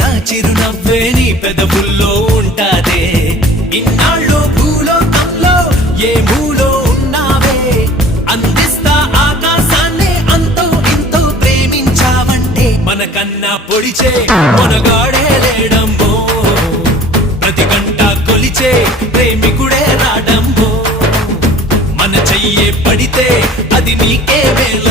నా చిరునవ్వే నీ పెదవుల్లో ఉంటాదే. ఇన్నాళ్ళు భూలోకంలో ఏ మూలో ఉన్నావే, అందిస్తా ఆకాశాన్ని అంతో ఇంతో ప్రేమించావంటే. మనకన్నా పొడిచే మనగాడే లేడమ్మో, ప్రతి గంట కొలిచే ప్రేమికుడే రాడమ్మో. మన చెయ్యే పడితే అది నీకే వేళ